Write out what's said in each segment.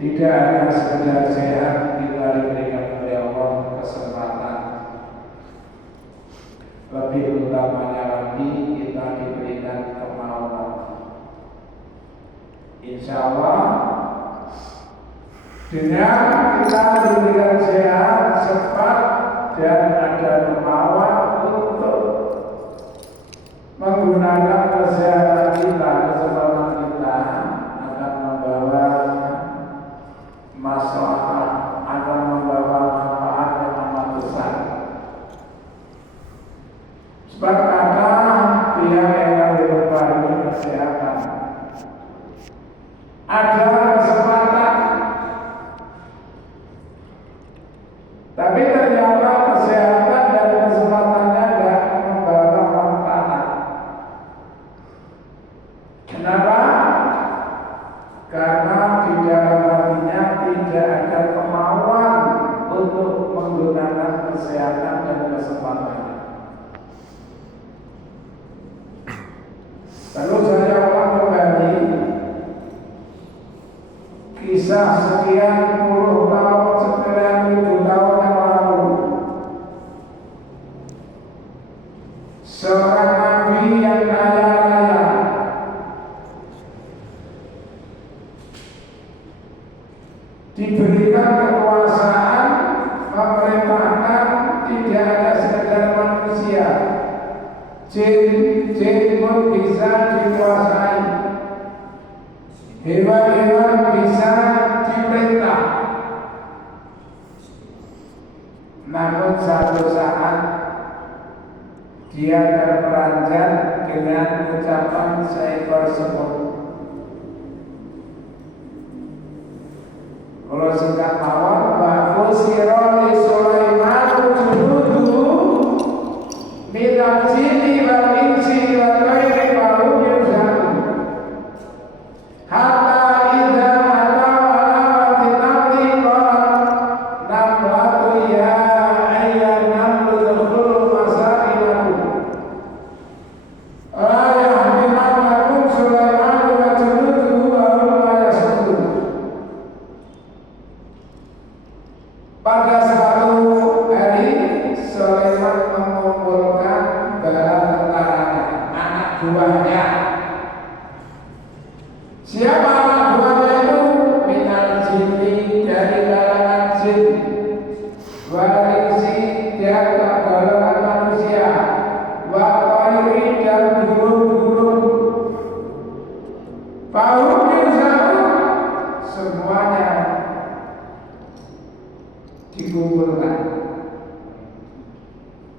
Tidak hanya sekedar sehat, kita diberikan oleh Allah kesempatan. Lebih utamanya lagi, kita diberikan kemauan. Insya Allah, dengan kita diberikan sehat, sempat, dan ada kemauan untuk menggunakan kesehatan kita, kesempatan kita akan membawa masalah, akan membawa manfaat yang amat besar. Sebab kata pihak yang berbagi kesehatan ada kesempatan, tapi ternyata kesehatan dan kesempatannya tidak membawa manfaat. Kenapa? Karena di dalam hatinya tidak ada kemauan untuk menggunakan kesehatan dan kesempatannya. Lalu saya ulang kembali kisah sekian puluh tahun, sekian ribu tahun yang lalu. Seorang nabi yang kaya raya diberikan kekuasaan memerintahkan tidak ada sekedar manusia, jin pun bisa dikuasai, hewan-hewan bisa diperintah. Namun satu saat dia terperanjat dengan ucapan seekor semut. Kalau singkat mawon, bahwa siroli Sulaiman junudu minal jinni wal insi wal ghairi fahum yuzaun. Hatta idza ataw ala watinati qalat namlatu ya ayyan namlu tadkhulu masailakum. La yahdimannakum Sulaiman wa junuduhu wa hum la yashkurun. Pada suatu hari Sulaiman mengumpulkan bala tentaranya, anak buahnya. Siapa anak buahnya itu? Minal jinni, dari kalangan jin, warisi, dia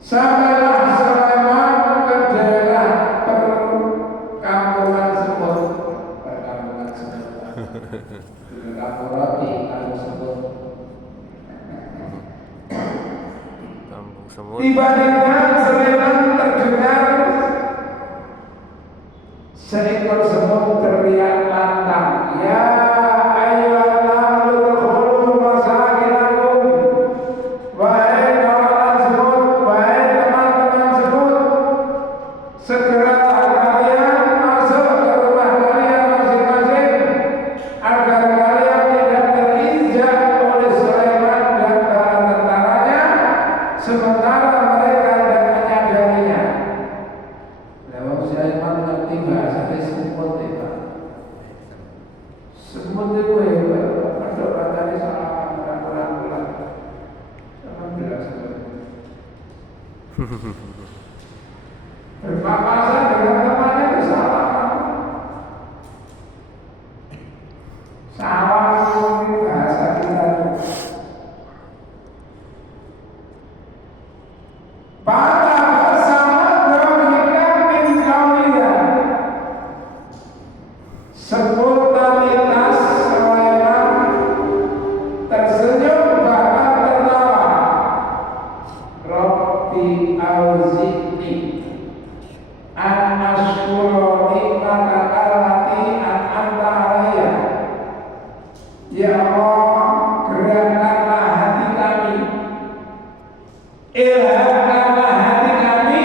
Sampailah Sulaiman ke daerah perkampungan sebut, perkampungan sebut, kampung roti, kampung sebut. Kampung semut. Tiba-tiba Sulaiman terdengar seekor semut teriak lantang, ya ayyuhan nasu udkhulu masakinakum. Wahai kawanan semut, wahai teman-teman semut, segeralah kalian masuk ke rumah kalian masing-masing agar kalian tidak terinjak oleh Sulaiman dan para tentaranya sementara mereka tidak menyadarinya. Lalu Sulaiman ngerti bahasa semut itu. Semut itu hebat, ada katanya salah pulang-pulang. Alhamdulillah semut. Berpapasan dengan temannya itu salah. Salah bahasa kita. Pada bersama berhilang min kauliya. Spontanitas Sulaiman tersenyum bahkan tertawa. Rabbi auzi'ni an ashkura nikmataka allati an'amta alayya. Ya Allah, gerakkanlah hati kami, ilhamkanlah hati kami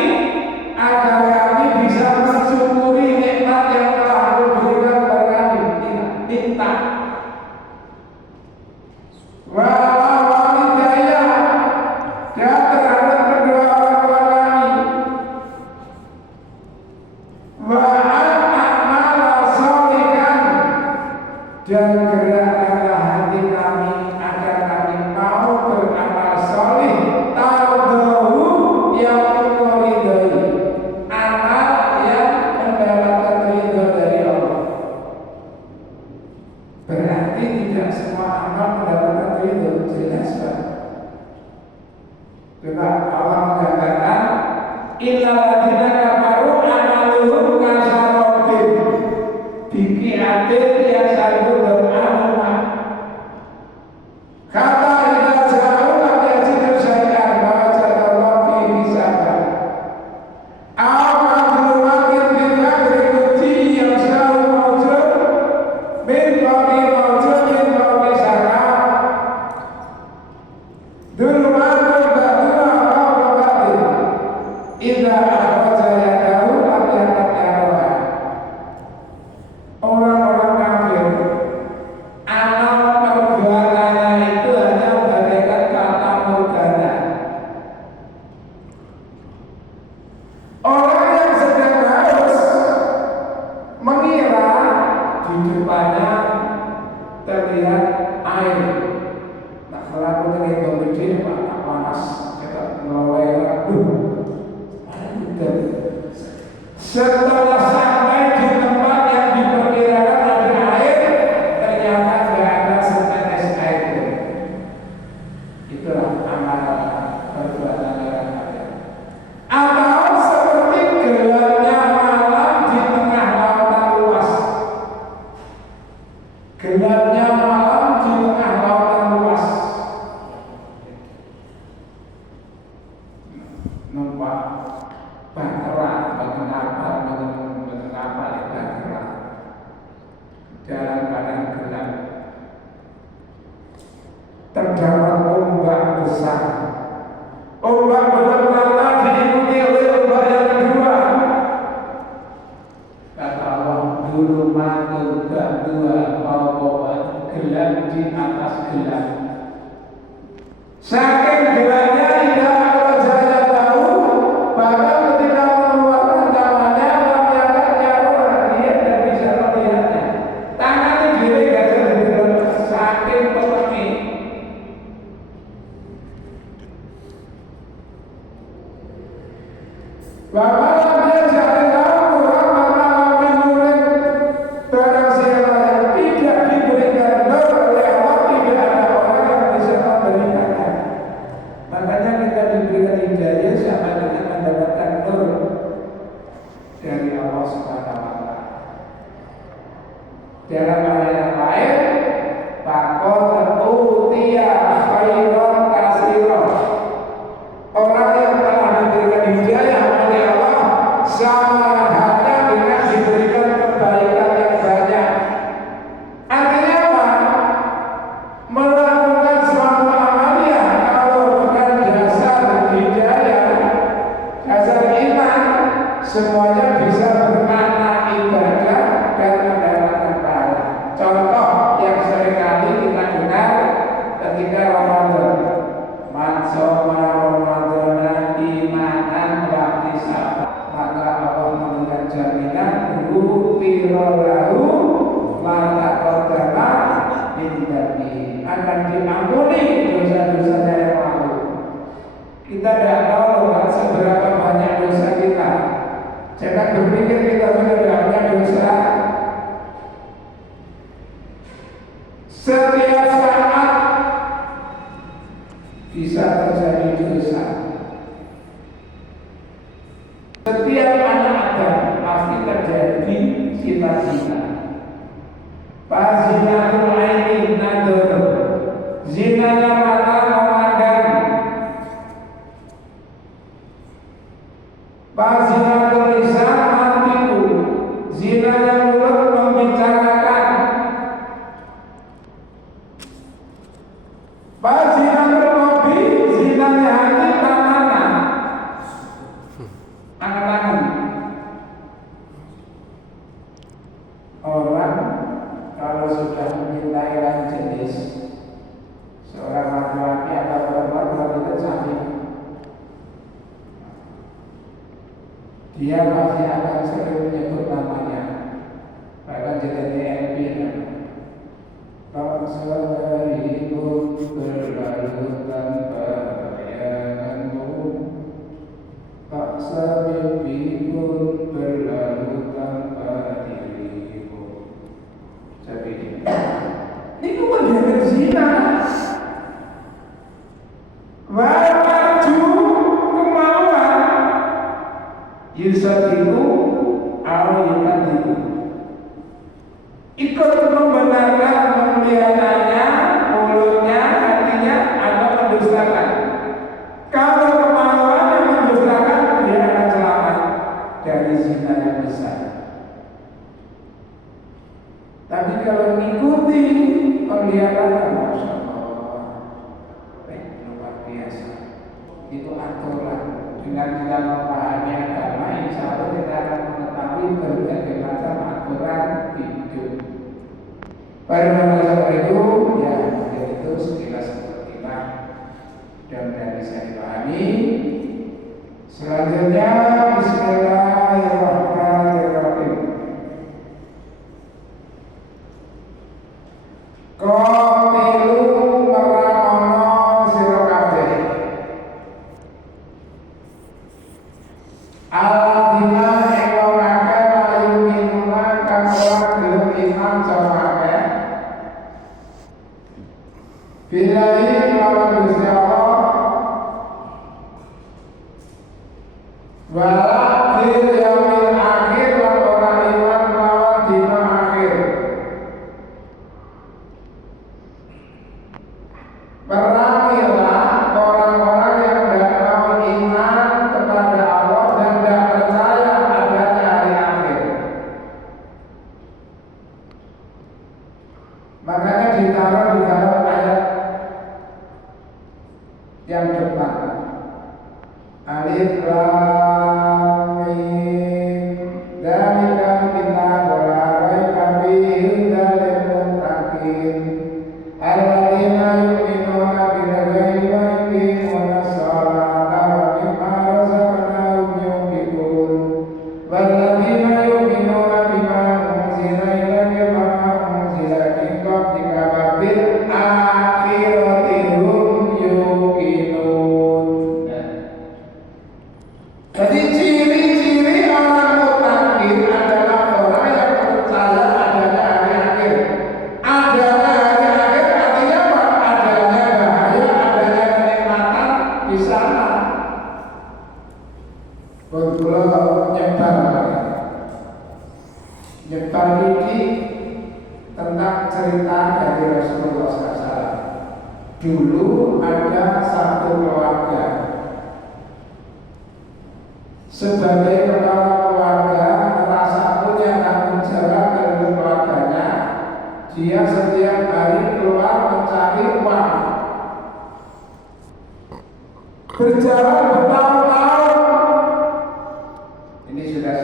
agar kami bisa mensyukuri nikmat yang telah Engkau berikan kepada kami. Minta. Wa walidayya, dan terhadap kedua orang tua kami. Wa a'mala sholihan, dan gerakkanlah hati kami agar kami mau beramal sholih tardahu yang Engkau ridhoi, amal yang mendapatkan ridho dari Allah. Berarti tidak semua amal mendapatkan ridho, jelas Pak. Sebab Allah mengatakan innal ladzina kafaru amaluhum kasarabin biqi'atin yasalul amama. Kata idza ja'u lam yajidu syai'an wa wajadallahu fihi sabar. Apa dulumakin min akhri kuti yang selalu mawjud min bagi mawjud min bagi syarab. Dulumakin ba'duna wa ba'din idza akhraja yadahu lam yakad yarawha. Orang-orang kafir amal perbuatannya itu hanya bagaikan kata morgana. Orang yang sedang haus mengira di depannya terlihat air. Nah, kalau aku terlihat gede, Pak, panas, kita ngelawai, setelah sampai di tempat yang diperkirakan ada air, ternyata tidak ada setetes air. Itulah amal perbuatan orang kafir. Atau seperti gelapnya malam di tengah lautan luas. Gelapnya malam di tengah lautan luas. Nampak bahtera, mengapa bahtera dalam keadaan gelap. Terdapat ombak besar. Ombak berlata diikuti oleh ombak yang kedua. Kata Allah, dulu mati berdua ombak gelap di atas gelap. Saking gelapnya tidak ada jaya tahu, bahkan ketika mengeluarkan tangannya membiarkan nyawa dia tidak bisa melihatnya. Tangannya gini gak ada saking pelangi. Bapak dia cari tahu orang mana menurut barang siapa yang tidak diberikan nur oleh Allah, tidak ada orang yang bisa memberikannya. Makanya kita diberikan hidayah sama semuanya bisa bermakna ibadah dan mendapatkan pahala. Contoh yang seringkali kita dengar ketika Ramadan, man shoma ramadhana imanan wa ihtisaban, maka Allah memberikan jaminan ghufira lahu ma taqaddama min dhanbihi, akan diampuni dosa-dosanya yang lalu. Kita tidak tahu kan seberapa banyak dosa kita. Jangan berpikir kita sudah banyak dosa. Setiap saat bisa terjadi dosa. Setiap anak Adam pasti terjadi cita-cita. Fazinatul aini nador, zinanya mata memandang. Fazinatul lisan mantiku, zinanya mulut membicarakan. Fazinatul qalbi, zinanya hati tangan. Angan-angan. Orang kalau sudah mencintai lain jenis, seorang laki-laki atau perempuan kalau kita cantik, dia pasti akan sering menyebut namanya. Bahkan jadi LP kan. Harimu berlalu tanpa bayanganmu, paksa mimpi pun berlalu tanpa dirimu. Jadi ini bukan dia zina. Wajib kemauan yusadiku awiyatiku, ikut membenarkan pemeliharannya, mulutnya, hatinya, atau mendustakan. Kalau kemauan yang mendustakan, dia akan selamat dari zina yang besar. Tapi kalau mengikuti pemeliharaan, Masya Allah, luar biasa. Itu aturan. Dengan kita memahami agama, insya Allah kita akan mengetahui berbagai macam aturan hidup. Pada masa itu, ya itu sekilas sepertilah dan bisa dipahami. Selanjutnya, Bismillahirrahmanirrahim. Qatilu meramono sira kabeh. Al-dina ing akeh layu minuna kang ora gelem iman sapa akeh. Billahi lawan Gusti Allah. Wala bil yaumil akhir lan ora iman lawan dina akhir. Perangilah orang-orang yang tidak mau iman kepada Allah dan tidak percaya adanya hari akhir. Makanya ditaruh di dalam ayat yang depan. Alif lam mim, dzalikal kitabul la raiba fihi hudan lil muttaqin. Alladzina yu'minuna bil ghaibi wa yuqimuna sholata wa mimma razaqnahum yunfiqun. Walladzina yu'minuna bima unzila ilaika wa ma unzila min qablika wa bil akhirati hum yuqinun. Jadi ciri-ciri orang muttaqin adalah orang yang percaya adanya hari akhir. Adanya hari akhir artinya apa? Adanya bahaya, adanya kenikmatan di sana. Betul nyebar ini tentang cerita dari Rasulullah SAW. Dulu ada satu keluarga. Sebagai kepala keluarga merasa punya tanggung jawab terhadap keluarganya, dia setiap hari keluar mencari uang. Berjalan bertahun-tahun. Ini sudah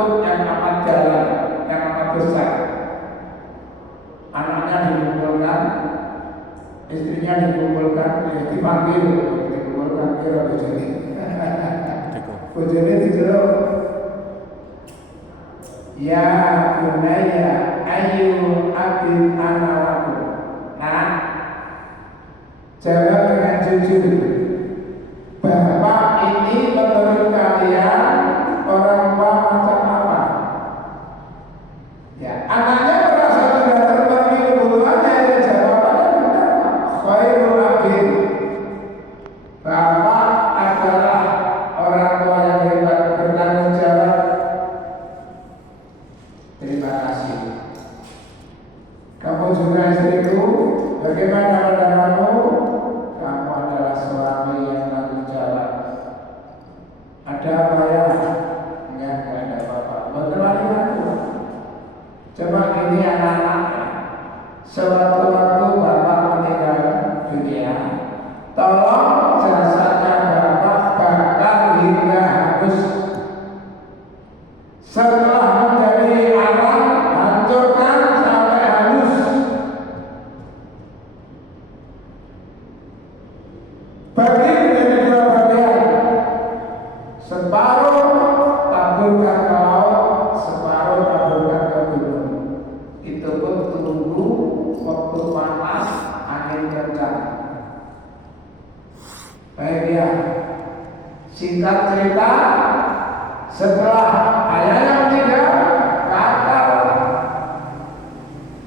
takut yang amat jalan, yang amat besar. Anaknya dikumpulkan, istrinya dikumpulkan, dipanggil, dikumpulkan kira bojone. Bojone diceluk. Ya bunaya ayu abin anawaku. Nah, jawab dengan jujur. Bapak ini menurut kalian orang tua macam apa? Ya, anaknya merasa tidak terpenuhi kebutuhannya, jawabannya benar. Khairul abin. Bapak adalah orang tua yang hebat, bertanggung jawab. Terima kasih. Kamu juga istriku, bagaimana pandanganmu? Kamu adalah suami yang tanggung jawab. Ada apa ya? Enggak ada apa-apa. Bagaimana aku? Coba ini anak-anak. Sewaktu-waktu Bapak meninggal dunia, tolong jasanya Bapak bakar hingga habis. Setelah menjadi arang, hancurkan sampai halus. Bagi menjadi dua bagian. Separuh taburkan ke laut, separuh taburkan ke gunung. Itu pun tunggu waktu panas, angin kencang. Baik ya. Singkat cerita, setelah ayahnya meninggal, bakar.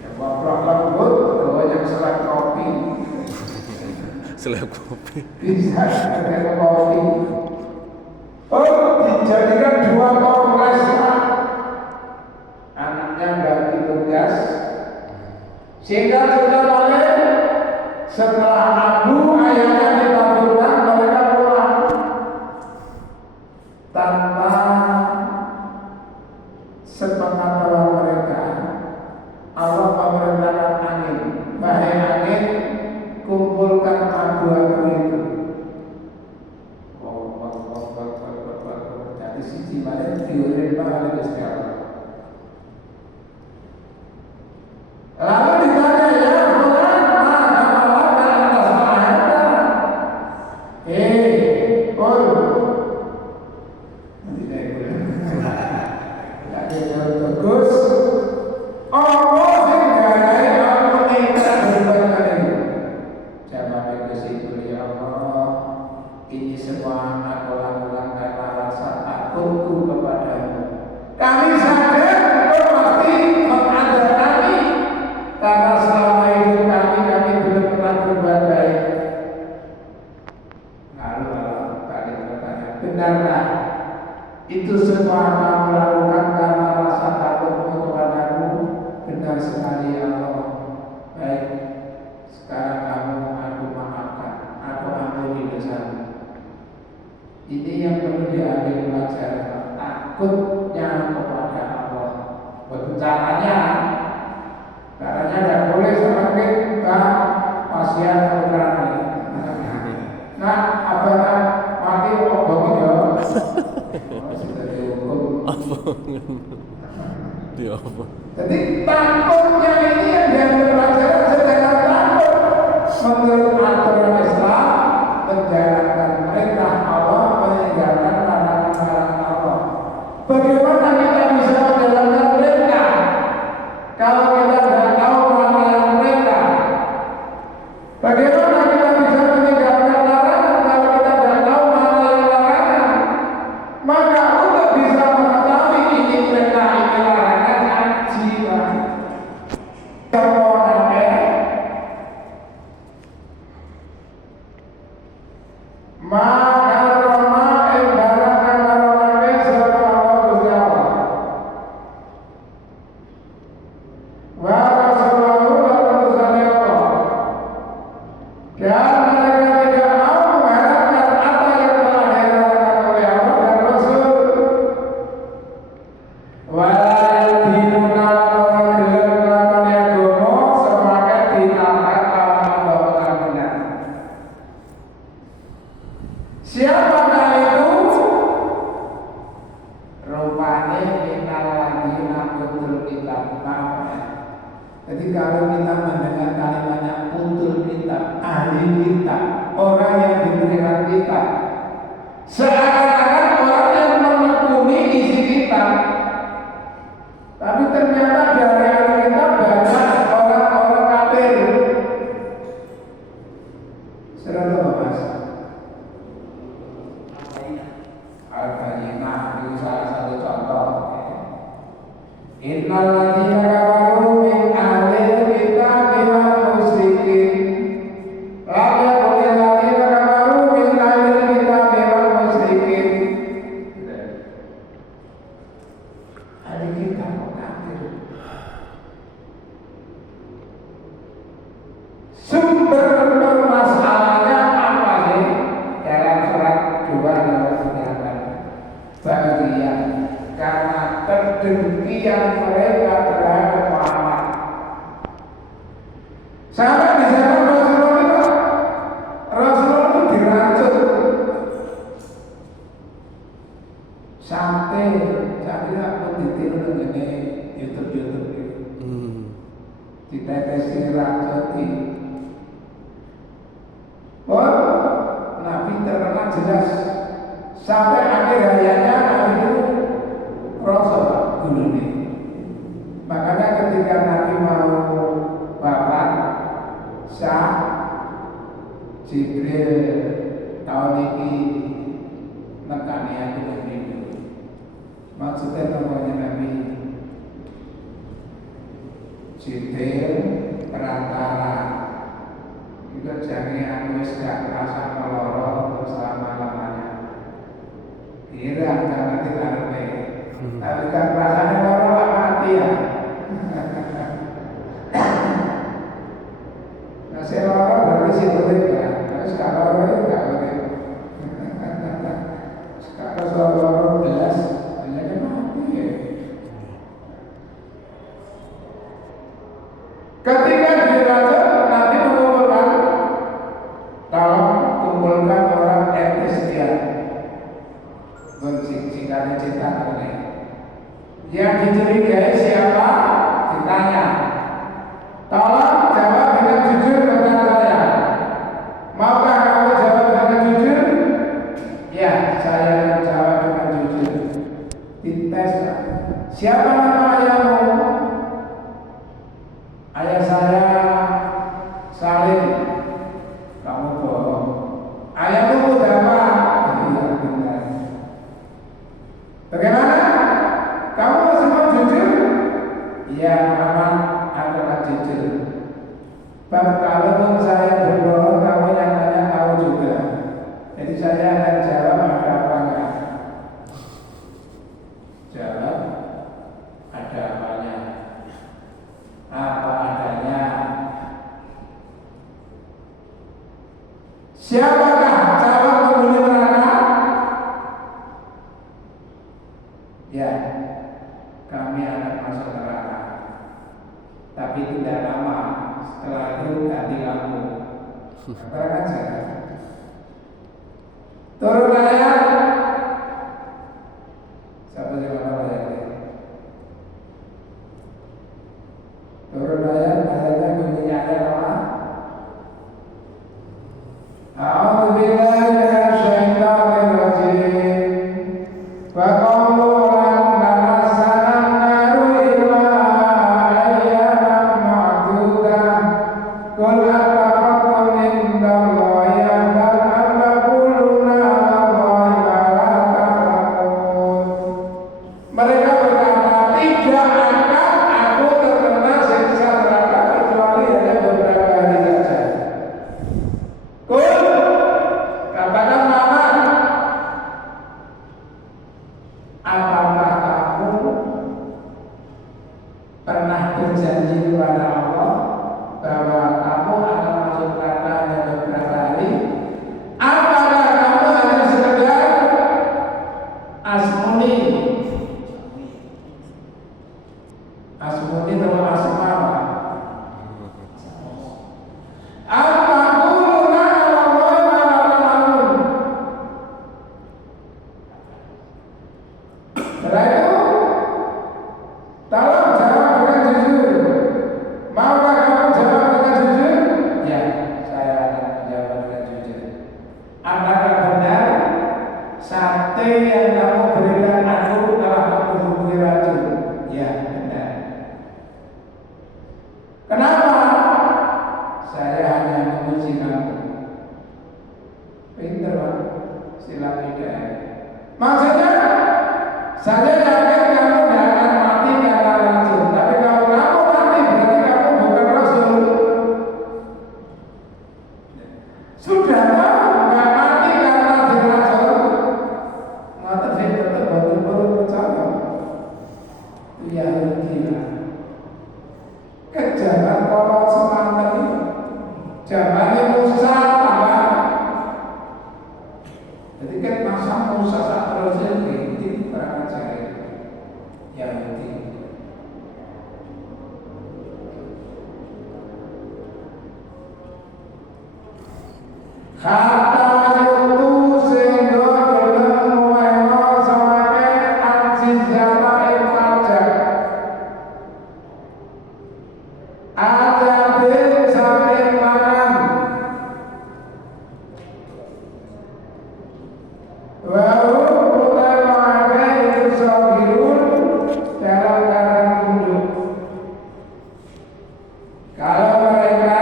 Ya bapak lembut, banyak selak kopi. Seleb kopi. Bisa pakai kopi. Oh, dijadikan dua toples. Anaknya bagi tugas. Sehingga sudah boleh setelah abu ayahnya ditaburkan, mereka pulang tanpa sepengetahuan mereka. Allah memerintahkan angin, wahai angin, kumpulkan abu-abu itu. Jadi sisi mana diurin oleh Gusti Allah. Lalu ditanya, ya Fulan, mana malam atas mahata? Nanti saya bilang, lagi jauh bagus. Allah sing gawe aku nikah berbagai. Jawab Gusti ya Allah, ini semua aku lakukan karena rasa takutku kepadamu. Kami sadar kau pasti mengadab kami, karena selama hidup kami belum pernah berbuat baik. Lalu kali bertanya, benarkah itu semua kamu lakukan karena rasa takutmu kepadamu? Benar sekali ya Allah. Baik, sekarang kamu aku maafkan, aku ampuni dosamu. Ini yang perlu diambil pelajaran, takutnya kepada Allah. Caranya tidak boleh semakin pasien berani. Nah, abang mati obong ya. Sudah dihukum. Jadi takutnya ini yang diambil pelajaran secara takut menurut aturan Islam, menjalankan perintah Allah, meninggalkan larangan Allah. Bagaimana kita bisa menjalankan perintah kalau kita tidak tahu melarang perintah? Bagaimana kita bisa meninggalkan larangan kalau kita tidak tahu mana yang larangan? Maka untuk bisa mengetahui ini perintah, ini larangan, haji lah. Maka Roma ibaratkan larangan serta Allah Gusti Allah. Wa Rasulullah utusan Allah. Dan mereka tidak mau mengharapkan apa yang telah dilakukan oleh Allah dan Rasul. Waladinuna gelem agama semakin ditangkap lawan Allah benar. Siapakah itu? Rupanya kita kalau kita mendengar kalimatnya utul kita, ahli kita, orang yang diberikan kita, seakan-akan orang yang menekuni isi kita, tapi ternyata dari ahli kita banyak orang-orang kafir. Surat apa mas? Al-Bayyinah itu salah satu contoh. Innal ladzina kafaru min ahlil kitabi wal musyrikin la yaqulul ladzina kafaru min ahlil kitabi wal musyrikin. Ahli kitab kok kafir? Sumber permasalahannya apa sih? Dalam surat 2 dikatakan bagian karena kedengkian mereka terhadap Muhammad. Sampai di zaman Rasulullah itu diracun sampai jadi aku ditiru dengan YouTube ditetesi racun. Oh, Nabi terkenal jelas sampai akhir hayatnya Nabi itu Rasul dulu nih. Makanya ketika Nabi mau wafat, Syah Jibril tahun ini nekani aku Nabi. Maksudnya namanya Nabi Jibril perantara. Itu jangan aku gak merasa meloro untuk selama-lamanya. Kira karena tidak ada. Tapi kan rasanya meloro mati ya. Nah saya loro berarti sih boleh ya. Tapi sekarang loro itu gak boleh. Sekarang soal loro belas hanya kan mati ya. Ketika diracun nanti mengumpulkan tolong kumpulkan orang etnis dia singkatnya cinta ini yang dicurigai siapa ditanya tolong jawab dengan jujur kepada saya. Maukah kamu jawab dengan jujur? Ya, saya jawab dengan jujur. Dites siapa nama ayahmu? Ayah saya Salim. Kamu bohong. Ayahmu Mudama. Iya benar. Bagaimana? Kamu semua jujur? Iya Muhammad, aku akan jujur. Bab kalau saya berbohong, kamu yang nanya tahu juga. Jadi saya akan jawab ada apa enggak? Jawab ada apanya? Apa adanya? Siapakah calon penghuni neraka? Ya, kami akan masuk neraka. Tapi tidak lama setelah itu ganti lampu. Katakan saja. Turun ayat. Siapa yang mana ayat? Turun ayat. Ayatnya bunyi ayat apa? A'udzu billahi minasyaitonir rajim. Wa qalu lan tamassana an-naru illa ayyaman ma'dudah. Qul ataqattum indallahi adan am taquluna 'alallahi ma la ta'lamun. Mereka berkata, tidak akan aku terkena siksa neraka kecuali hanya beberapa hari saja. Katakan Muhammad, apakah kamu pernah berjanji kepada Allah bahwa kamu akan masuk neraka hanya beberapa hari? Apakah kamu hanya sekedar asmuni? Asmuni atau asma? Setelah itu, tolong jawab dengan jujur. Maukah Yahudi lah. Kejaman kalau semangat itu zamannya Musa tambah. Jadi kan masa Musa saat proses ini perang cari Yahudi. Kata itu sehingga dalam muayno sampai aziz pajak ada bin sampai mangan baru pertama itu sabirun dalam keadaan tunduk. Kalau mereka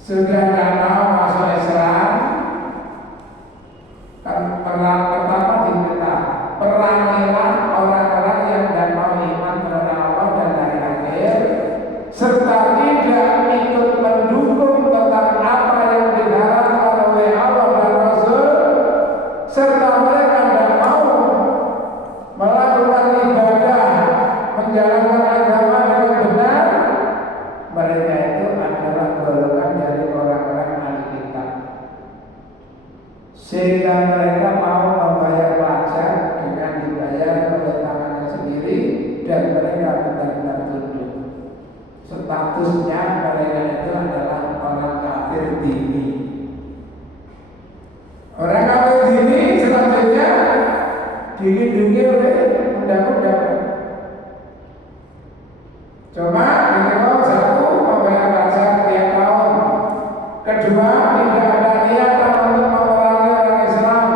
sudah tidak mau masuk Islam, kan perang pertama diminta perangilah orang-orang yang tidak mau iman kepada Allah dan hari akhir, serta tidak ikut mendukung tentang apa yang dilarang oleh Allah dan Rasul, serta mereka tidak mau melakukan ibadah, menjalankan agama dengan benar. Mereka itu adalah golongan dari orang-orang ahli kitab, sehingga mereka mau membayar pajak dengan dibayar oleh tangannya sendiri dan mereka benar-benar tunduk. Statusnya mereka itu adalah orang kafir dini. Orang kafir dini selanjutnya dilindungi oleh undang-undang. Coba ditengok satu, membayar pajak tiap tahun. Kedua, tidak ada niatan untuk memerangi orang Islam.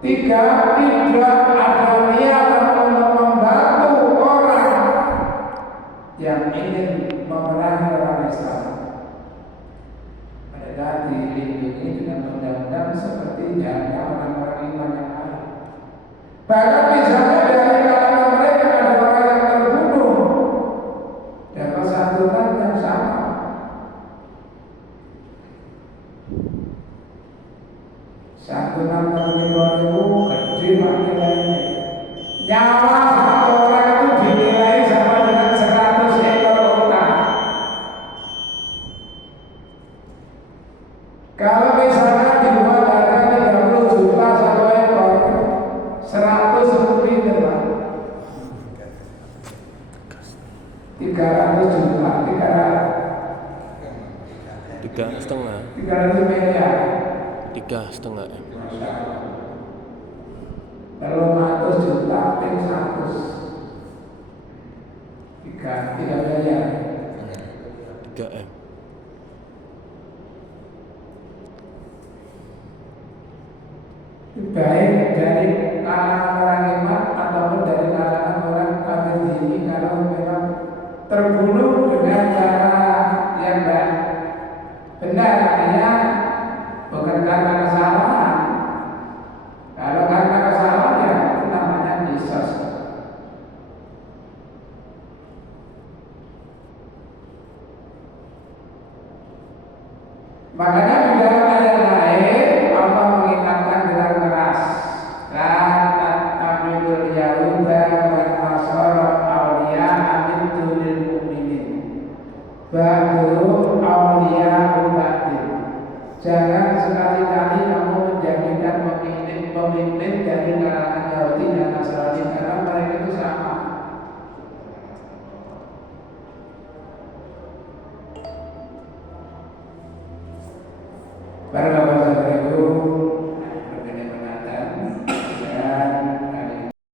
Tiga, tidak ada niatan untuk membantu orang yang ingin memerangi orang Islam. Mereka dilindungi dengan undang-undang seperti halnya orang-orang iman yang lain. Bahkan misalnya dari kalangan mereka ada orang yang terbunuh dapat santunan yang sama. Santunan terlibat gede nilainya. Nyawa satu orang itu dinilai sama dengan 100 ekor unta. Kalau misalnya dibuat harga 30 juta satu ekor, 100 ribu lah. 300 juta, 300 miliar. 3,5 M. Kalau 100 juta, ping 100. 3 miliar. 3 M. Baik dari kalangan orang iman ataupun dari kalangan orang kafir ini, kalau memang terbunuh dengan cara yang benar, artinya bukan karena kesalahan. Kalau karena kesalahan ya itu namanya qisas. Makanya di dalam ayat lain Allah mengingatkan dengan keras, la tattakhidul yahuda wan nasara awliya'a min dunil mu'minin ba'duhum awliya'u ba'din. Jangan sekali-kali kamu menjadikan pemimpin dari kalangan Yahudi dan Nasrani, karena mereka itu sama. Baru